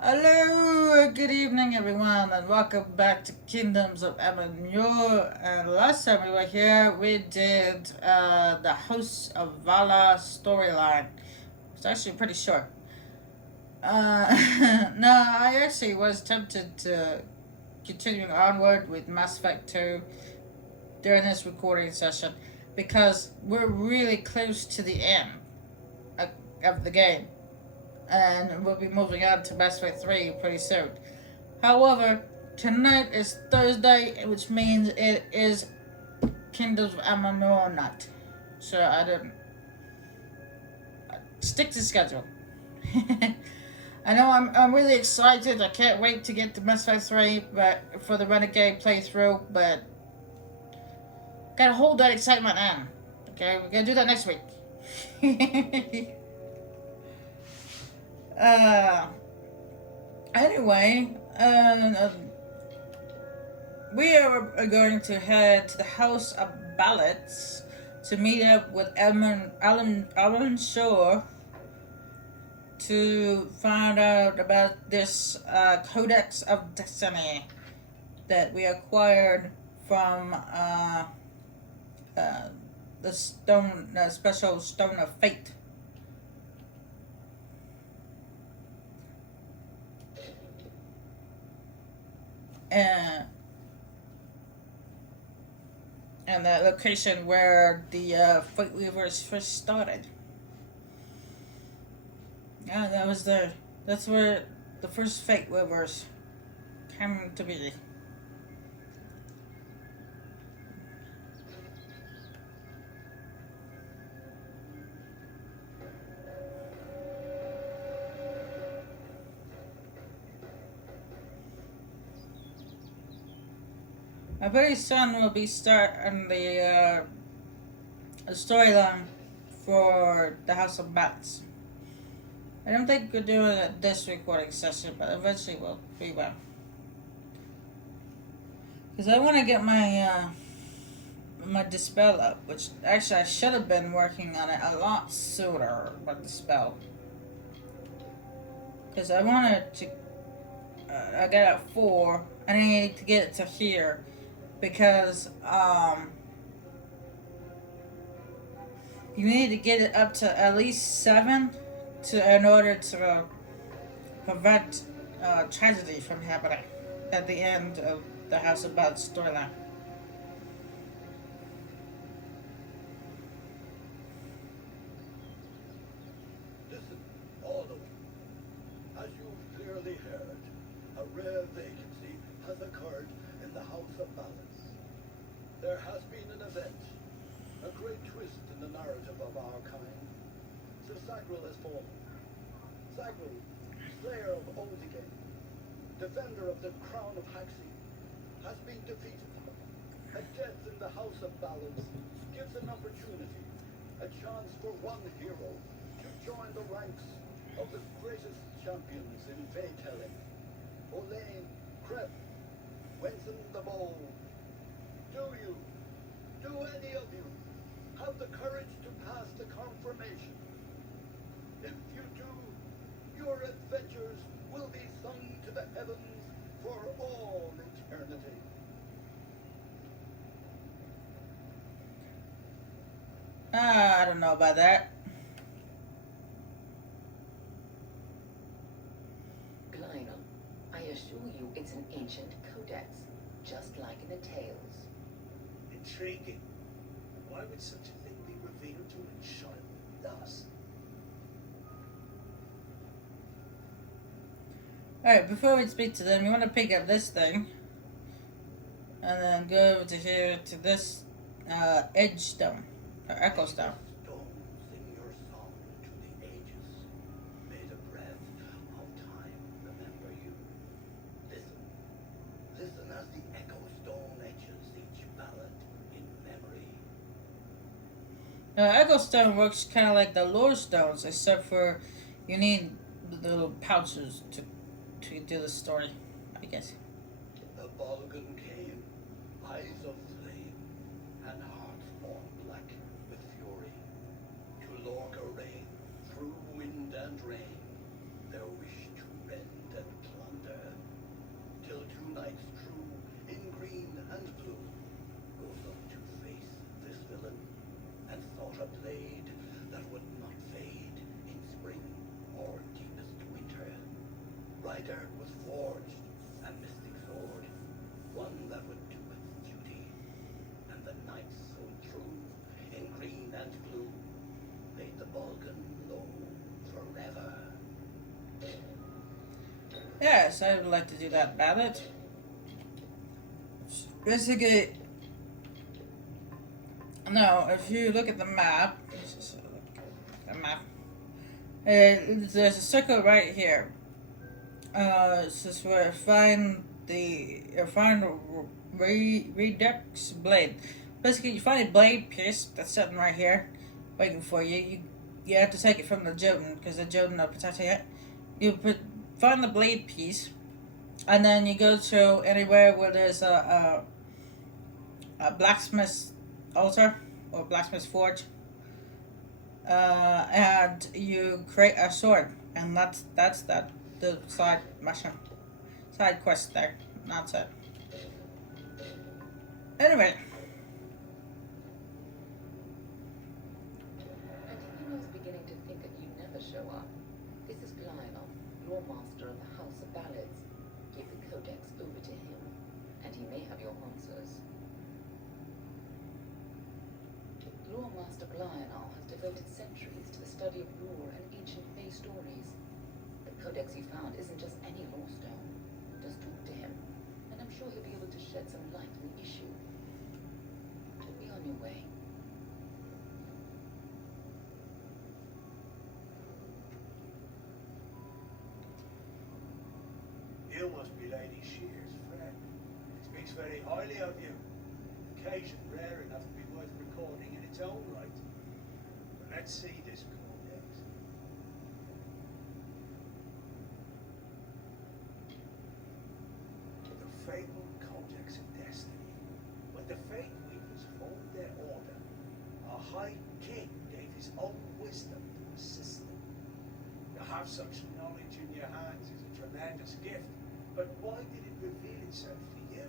Hello, good evening, everyone, and welcome back to Kingdoms of Amalur. And last time we were here, we did the House of Vala storyline. It's actually pretty short. No, I actually was tempted to continuing onward with Mass Effect 2 during this recording session because we're really close to the end of the game, and we'll be moving on to Mass Effect 3 pretty soon. However, tonight is Thursday, which means it is Kingdoms of Amalur night. So I didn't stick to schedule. I know I'm really excited. I can't wait to get to Mass Effect 3 but for the Renegade playthrough, but gotta hold that excitement in. Okay, we're gonna do that next week. uh, anyway, we are going to head to the House of Ballots to meet up with Alan Shore to find out about this Codex of Destiny that we acquired from uh, the special Stone of Fate. And and the location where the Fate Weavers first started. Yeah, that's where the first Fate Weavers came to be. Very soon we'll be starting the storyline for the House of Bats. I don't think we're doing this recording session, but eventually we'll be well. Because I want to get my dispel up, which actually I should have been working on it a lot sooner. But dispel, because I wanted to. I got it at 4. I need to get it to here because you need to get it up to at least 7 in order to prevent tragedy from happening at the end of the House of Bad storyline. Listen, all of you. As you've clearly heard, a rare vacancy has occurred in the House of Balance. There has been an event, a great twist in the narrative of our kind. Sir Sagril has fallen. Sagril, slayer of Oldigan, defender of the crown of Haxi, has been defeated. A death in the House of Balance gives an opportunity, a chance for one hero to join the ranks of the greatest champions in Faytelling. Olaine, Kreb, Wenson the Bold. Do any of you, have the courage to pass the confirmation? If you do, your adventures will be sung to the heavens for all eternity. I don't know about that. Lionel, I assure you it's an ancient codex, just like in the tales. Intriguing. Why would such a thing be revealed to a child thus? Alright, before we speak to them, you want to pick up this thing. And then go over to here to this edge stone. Or echo stone. Stone, sing your song to the ages. May the breath of time remember you. Listen. Listen as the echo stone etches each ballad in memory. Echo stone works kind of like the lore stones, except for you need the little pouches to do the story, I guess. The Balgan came, eyes of flame, and hearts born black with fury. To Lorca reign, through wind and rain, their wish to rend and bright earth was forged, a mystic sword, one that would do its duty, and the knights so true, in green and blue, made the Balkan low forever. Yes, I would like to do that ballad. Basically, now if you look at the map, there's a circle right here. This is where I find Redux blade. Basically, you find a blade piece that's sitting right here, waiting for you. You have to take it from the Jotun because the Jotun are protecting it. Find the blade piece, and then you go to anywhere where there's a blacksmith's altar or blacksmith's forge, and you create a sword, and that's the side mission, side quest there. That's it. Anyway. I was beginning to think that you'd never show up. This is Lionel, your master of the House of Ballads. Give the Codex over to him, and he may have your answers. Lore Master Lionel has devoted centuries to the study of lore and ancient Fey stories. The Codex you found isn't just any lore stone. Just talk to him, and I'm sure he'll be able to shed some light on the issue. Be on your way. You must be Lady Shear's friend. Speaks very highly of you. Occasion rare enough to be worth recording in its own right. But let's see this Codex. The fabled Codex of Destiny. When the Fate Weavers formed their order, our High King gave his own wisdom to assist them. To have such knowledge in your hands is a tremendous gift. But why did it reveal itself to you?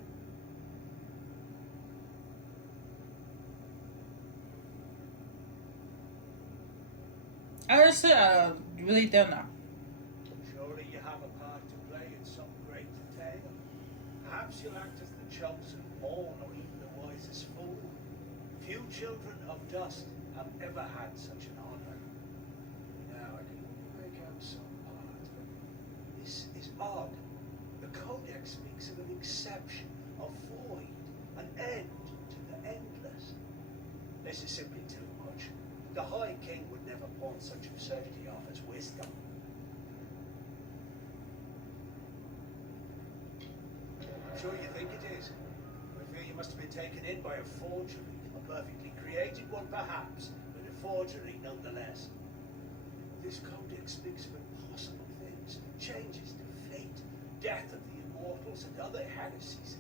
Honestly, I really don't know. Surely you have a part to play in some great tale. Perhaps you'll act as the chosen pawn or even the wisest fool. Few children of dust have ever had such an honor. Now I can only make out some part, but this is odd. The Codex speaks of an exception, a void, an end to the endless. This is simply too much. The High King would never pawn such absurdity off as wisdom. Sure you think it is? I fear you must have been taken in by a forgery. A perfectly created one perhaps, but a forgery nonetheless. This Codex speaks of impossible things, changes to fate, death of the immortals and other heresies.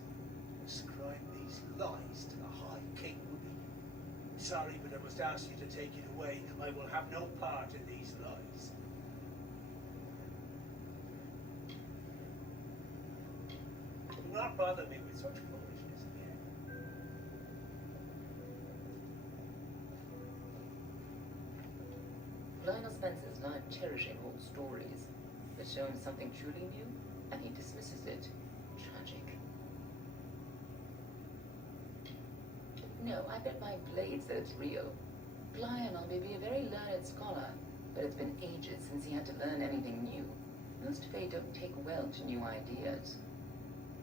Ascribe these lies to the High King would be. Sorry, but I must ask you to take it away. I will have no part in these lies. Do not bother me with such foolishness again. Lionel spends his life cherishing old stories, but show him something truly new, and he dismisses it. Tragic. No, I bet my blades that it's real. Lionel may be a very learned scholar, but it's been ages since he had to learn anything new. Most Fae don't take well to new ideas.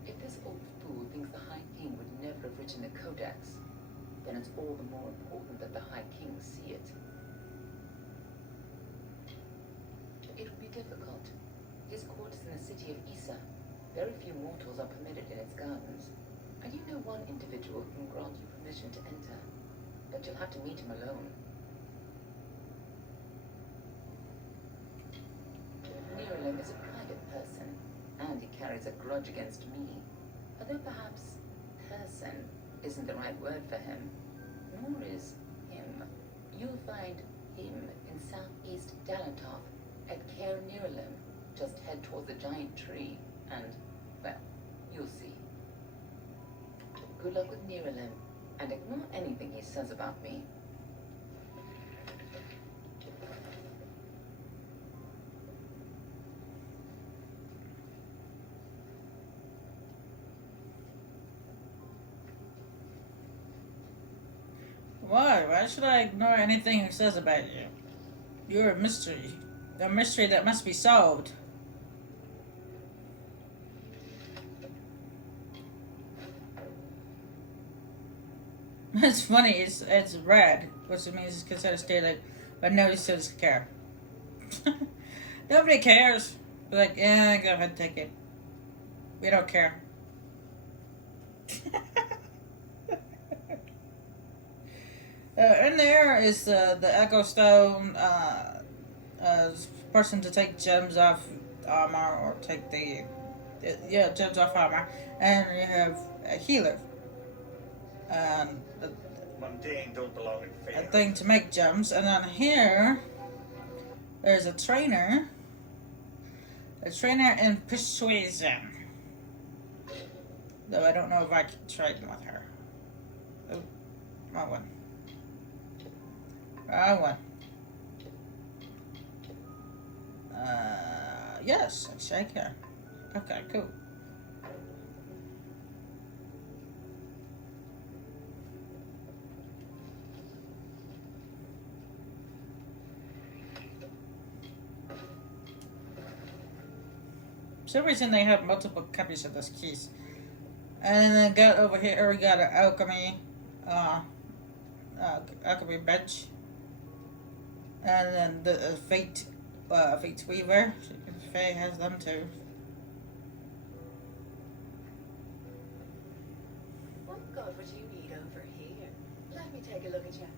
If this old fool thinks the High King would never have written the Codex, then it's all the more important that the High King see it. It would be difficult. His court is in the city of Isa. Very few mortals are permitted in its gardens. I do know one individual who can grant you permission to enter, but you'll have to meet him alone. Nerolim is a private person, and he carries a grudge against me. Although perhaps person isn't the right word for him, nor is him. You'll find him in southeast Dalatov at Caer Nerolim. Just head towards the giant tree, and, well, you'll see. Good luck with Nerolim, and ignore anything he says about me. Why? Why should I ignore anything he says about you? You're a mystery. A mystery that must be solved. It's funny, it's red, which means it's considered daylight, but nobody still doesn't care. Nobody cares. Be like, yeah, go ahead, take it. We don't care. In there is the Echo Stone, person to take gems off armor or take gems off armor, and you have a healer, and Mundane don't belong in a faith. thing to make gems, and then here there's a trainer in persuasion. Though I don't know if I can trade with her. Oh, wrong one. Wrong one. Yes, I can. Okay, cool. For some reason they have multiple copies of those keys. And then got over here, we got an alchemy bench. And then the Fate Weaver. Faye has them too. What god would you need over here? Let me take a look at you.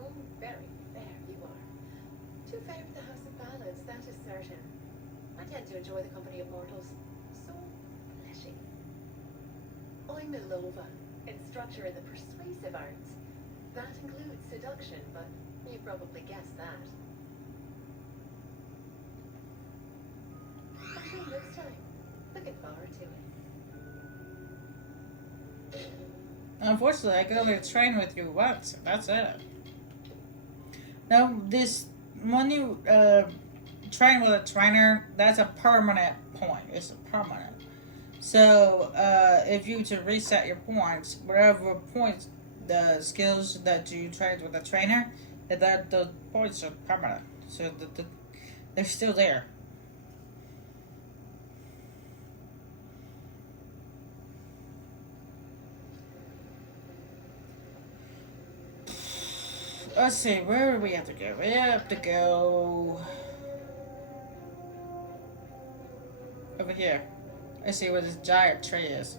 Oh, very fair you are. Too fair for the House of Ballads, that is certain. I tend to enjoy the company of mortals. So fleshy. I'm a Lova, instructor in the persuasive arts. That includes seduction, but you probably guessed that. Until next time. Looking forward to it. Unfortunately, I can only train with you once. That's it. Now, when you train with a trainer, that's a permanent point. It's a permanent. So, if you to reset your points, whatever points, the skills that you trained with the trainer, that the points are permanent. So they're still there. Let's see, where do we have to go? We have to go over here. Let's see where this giant tree is.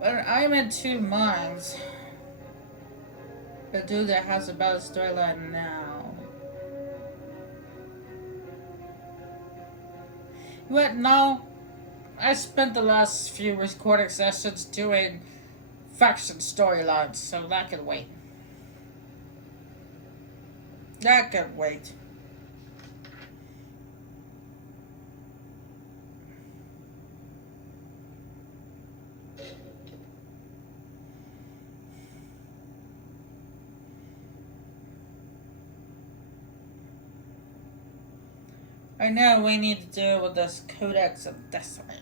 But I'm in two minds to do the House of Battle storyline now. What? No. I spent the last few recording sessions doing faction storylines, so that can wait. That can wait. I know we need to deal with this Codex of Destiny.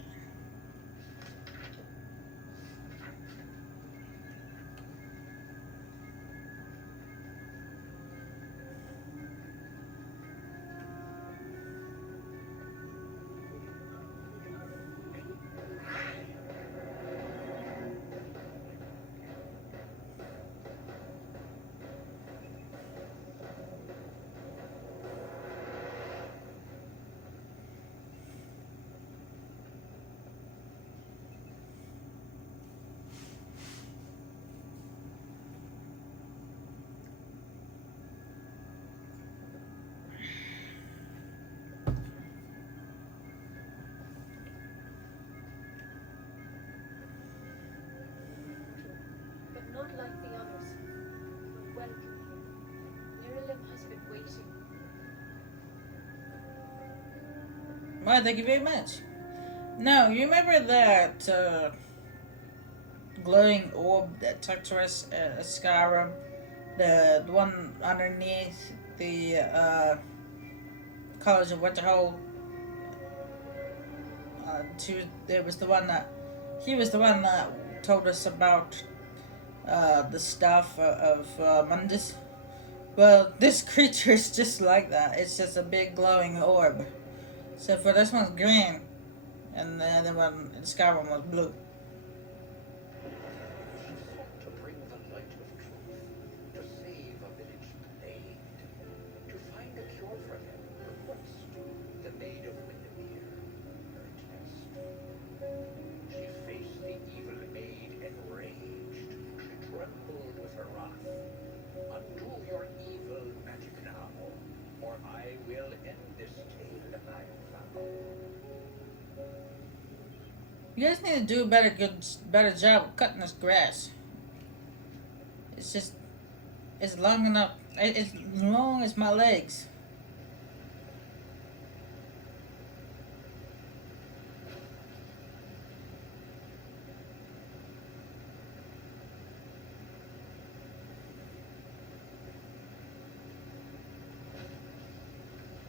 But not like the others. We're welcome here. Miriam has been waiting. Well, thank you very much. No, you remember that glowing orb that took to us at Skyrim? The one underneath the College of Winterhold? He was the one that told us about the stuff of Mundus. Well, this creature is just like that. It's just a big glowing orb. So for this one's green, and the other one, the sky one was blue. To bring the light of truth, to save a village plagued, to find a cure for him, request the maid of Windermere, her test. She faced the evil maid enraged. She trembled with her wrath. Undo your evil magic now, or I will end this tale I found. You guys need to do a better job of cutting this grass. It's just, it's long enough. It's long as my legs.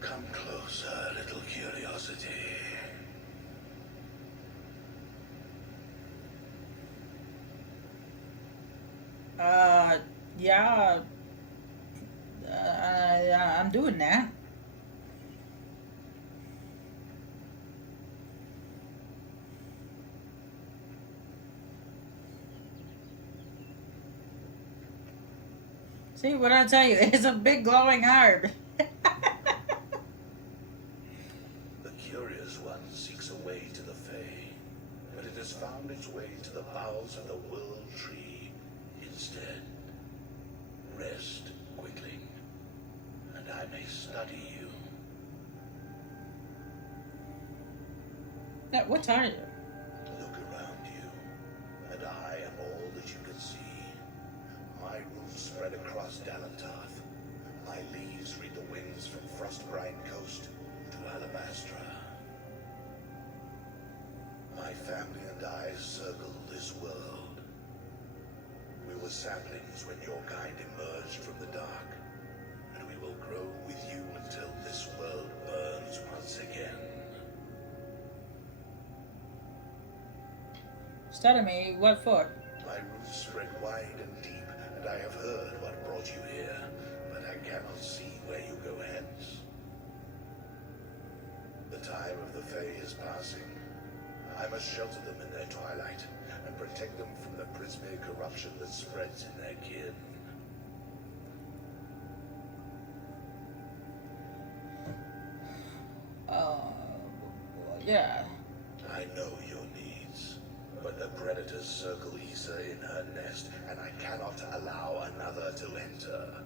Come closer, little curiosity. Yeah. I'm doing that. See what I tell you? It's a big glowing orb. The curious one seeks a way to the Fae, but it has found its way to the boughs of the World Tree instead. Rest, Quickling, and I may study you. Yeah, what are you? Look around you, and I am all that you can see. My roots spread across Dalantarth. My leaves read the winds from Frostbrine Coast to Alabastra. My family and I circle this world. We were saplings when your kind emerged from the dark, and we will grow with you until this world burns once again. Study me? What for? My roots spread wide and deep, and I have heard what brought you here, but I cannot see where you go hence. The time of the Fae is passing. I must shelter them in their twilight, and protect them from the Prismir corruption that spreads in their kin. Yeah. I know your needs, but the predators circle Issa in her nest, and I cannot allow another to enter.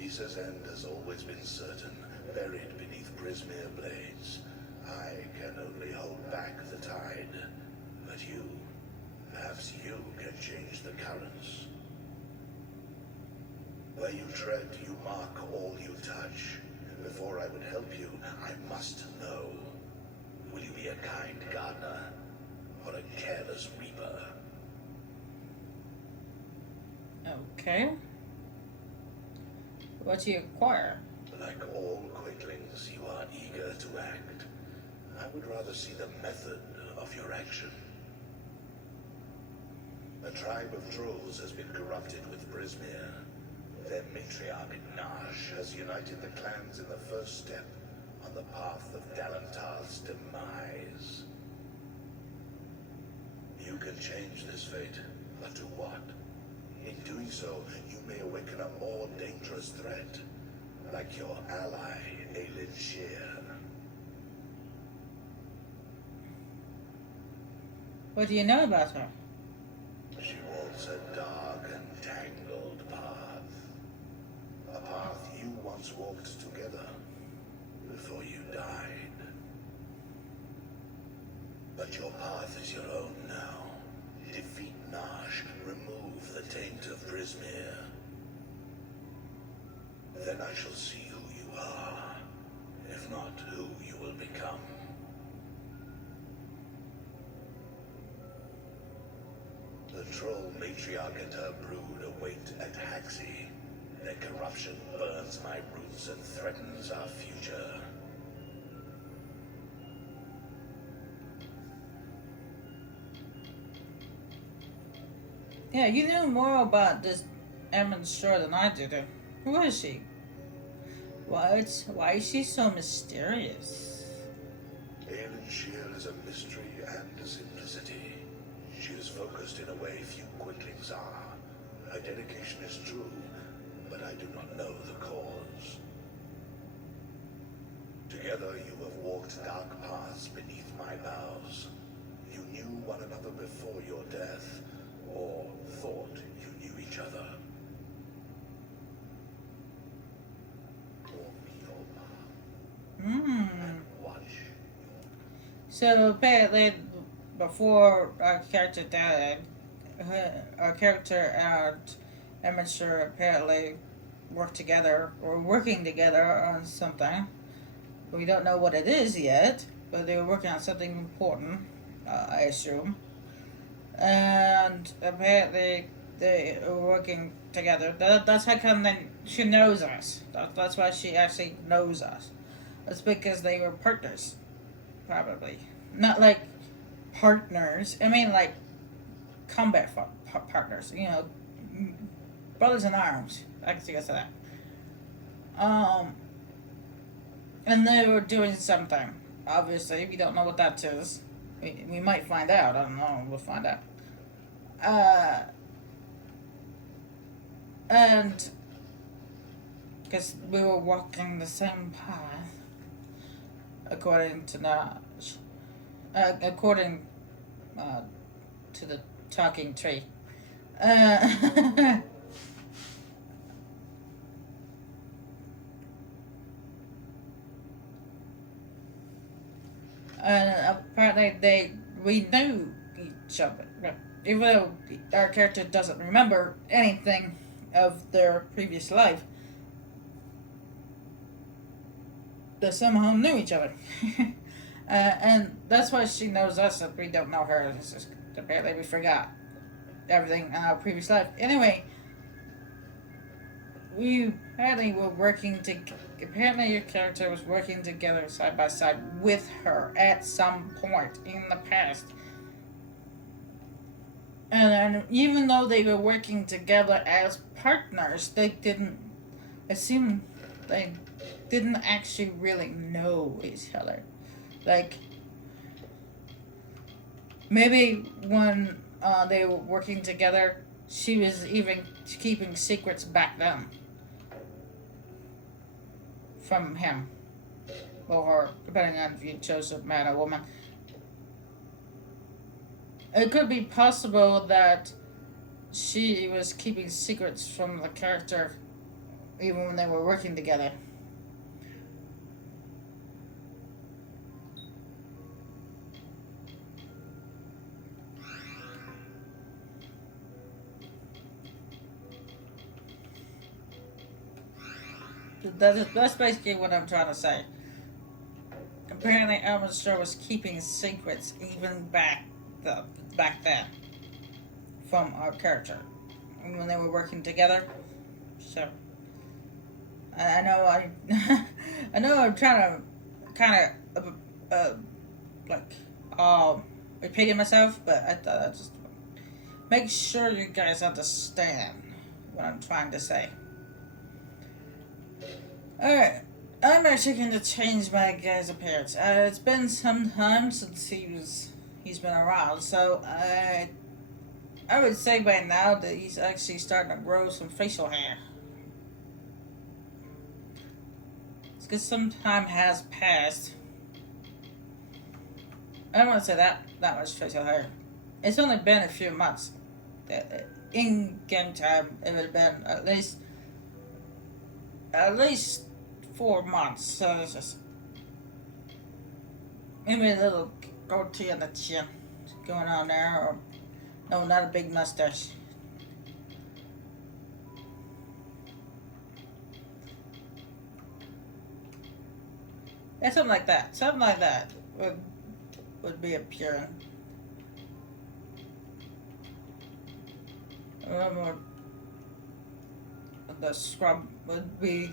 Issa's end has always been certain, buried beneath Prismir blades. I can only hold back the tide, but you, perhaps you can change the currents. Where you tread, you mark all you touch. Before I would help you, I must know. Will you be a kind gardener, or a careless reaper? Okay. What do you acquire? Like all quicklings, you are eager to act. I would rather see the method of your action. A tribe of trolls has been corrupted with Prismir. Their matriarch, Nash, has united the clans in the first step on the path of Dalantar's demise. You can change this fate, but to what? In doing so, you may awaken a more dangerous threat, like your ally, Aelin Shear. What do you know about her? She walks a dark and tangled path. A path you once walked together before you died. But your path is your own now. Defeat Nash, remove the taint of Prismir. Then I shall see who you are, if not who you will become. The troll matriarch and her brood await at Haxi. Their corruption burns my roots and threatens our future. Yeah, you knew more about this Emmett Shore than I did. Who is she? Why is she so mysterious? Aelin Shear is a mystery and a simplicity. She is focused in a way few quinklings are. Her dedication is true, but I do not know the cause. Together you have walked dark paths beneath my boughs. You knew one another before your death, or thought you knew each other. And watch. So apparently, before our character died, our character and Emmett Shore apparently worked together or working together on something. We don't know what it is yet, but they were working on something important, I assume. And apparently they are working together. That's how come then she knows us. That's why she actually knows us. It's because they were partners, probably. Not like partners. I mean like combat partners. You know, brothers in arms. I can guess that. And they were doing something. Obviously, we don't know what that is. We might find out. I don't know. We'll find out. And because we were walking the same path, according to Naj, according to the talking tree. And apparently we knew each other. Even though our character doesn't remember anything of their previous life, they somehow knew each other. And that's why she knows us if we don't know her. It's just, apparently we forgot everything in our previous life. Anyway, we apparently were working to. Apparently, your character was working together side by side with her at some point in the past. And even though they were working together as partners, they didn't. It seemed they didn't actually really know each other. Like maybe when they were working together, she was even keeping secrets back then from him or her, depending on if you chose a man or woman. It could be possible that she was keeping secrets from the character even when they were working together. That's basically what I'm trying to say. Apparently, Amalur was keeping secrets even back then from our character when they were working together. So I know I know I'm trying to kind of repeating myself, but I thought I'd just make sure you guys understand what I'm trying to say. Alright, I'm actually going to change my guy's appearance. It's been some time since he's been around, so I would say by now that he's actually starting to grow some facial hair. It's because some time has passed. I don't want to say that much facial hair. It's only been a few months. In game time, it would have been at least 4 months. So it's just maybe a little goatee on the chin going on there, or no, not a big mustache. Yeah, something like that. Something like that would be appearing. The scrub would be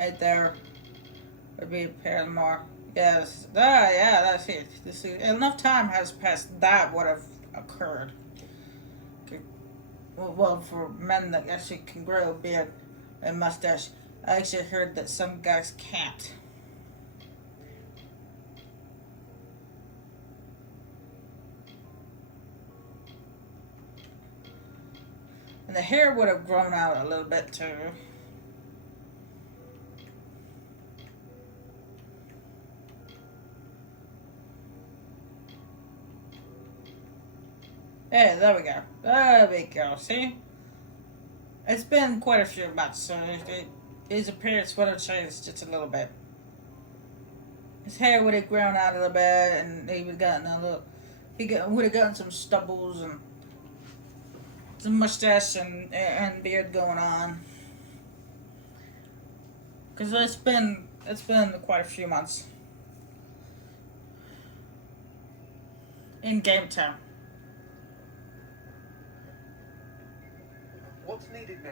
right there. Would be appearing more. Yes. Yeah, that's it. Enough time has passed. That would have occurred. well, for men that actually can grow a beard and mustache. I actually heard that some guys can't. And the hair would have grown out a little bit too. Hey, there we go. There we go. See? It's been quite a few months, so his appearance would have changed just a little bit. His hair would have grown out a little bit, and he would have gotten a little. Would have gotten some stubbles and some mustache and beard going on. Because it's been quite a few months in Game Town. What's needed now?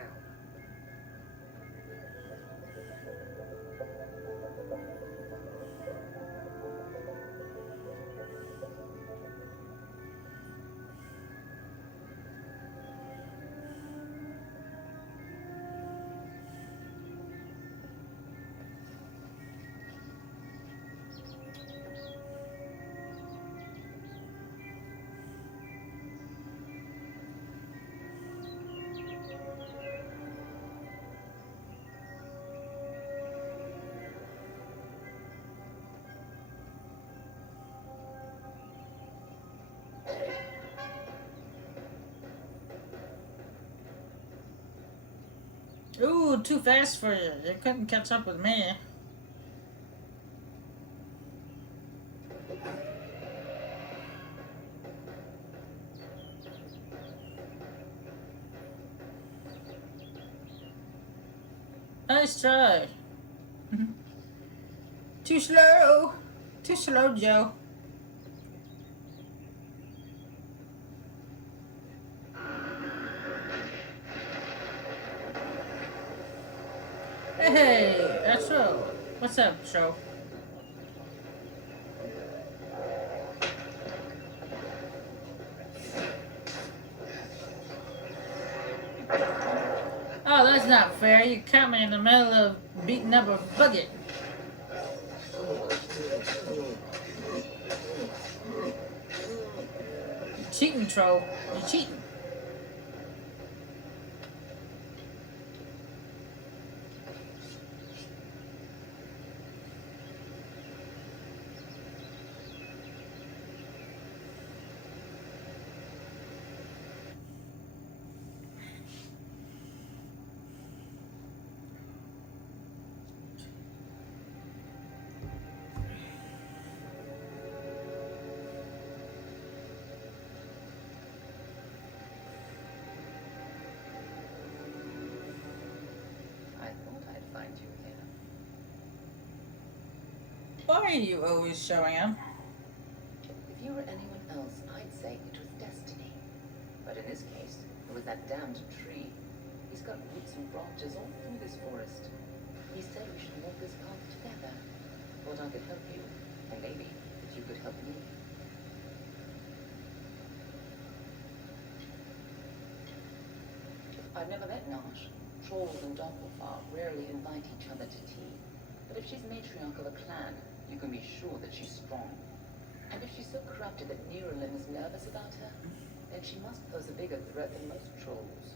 Ooh, too fast for you. You couldn't catch up with me. Nice try. Too slow. Too slow, Joe. Hey, that's Joe. What's up, Joe? Oh, that's not fair. You caught me in the middle of beating up a bucket. You cheating, troll. You cheating. I thought I'd find you here. Why are you always showing him? If you were anyone else, I'd say it was destiny. But in this case, it was that damned tree. He's got roots and branches all through this forest. He said we should walk this path together. Thought I could help you, and maybe that you could help me. I've never met Nash. Trolls and Doppelfar rarely invite each other to tea. But if she's matriarch of a clan, you can be sure that she's strong. And if she's so corrupted that Neuralin is nervous about her, then she must pose a bigger threat than most trolls.